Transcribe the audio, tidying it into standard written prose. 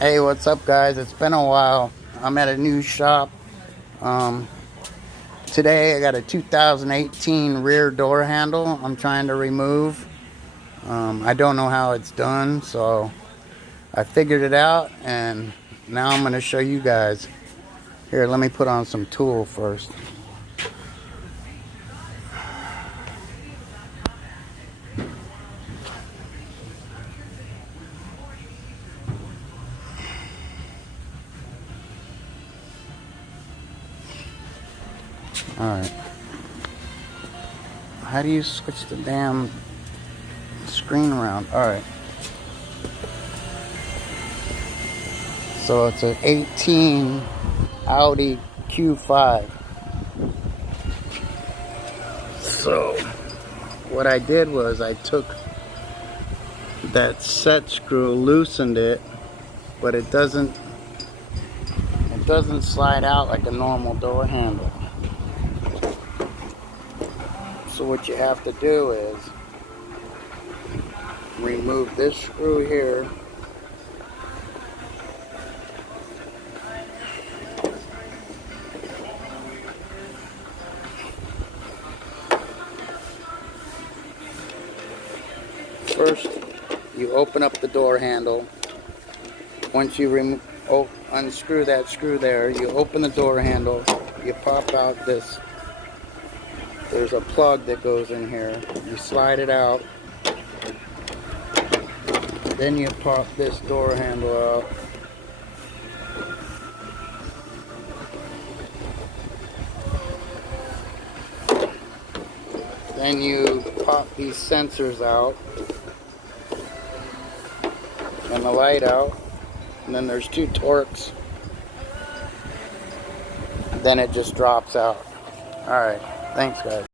Hey, what's up, guys? It's been a while. I'm at a new shop. Today I got a 2018 rear door handle I'm trying to remove. I don't know how it's done, so I figured it out, and now I'm going to show you guys. Here, let me put on some tool first. Alright. How do you switch the damn screen around? Alright. So it's an 18 Audi Q5. So what I did was I took that set screw, loosened it, but it doesn't slide out like a normal door handle. So what you have to do is remove this screw here, first you open up the door handle. Once you unscrew that screw there, you open the door handle, you pop out this, there's a plug that goes in here, you slide it out, then you pop this door handle out, then you pop these sensors out and the light out, and then there's two torques, then it just drops out. Alright, thanks guys.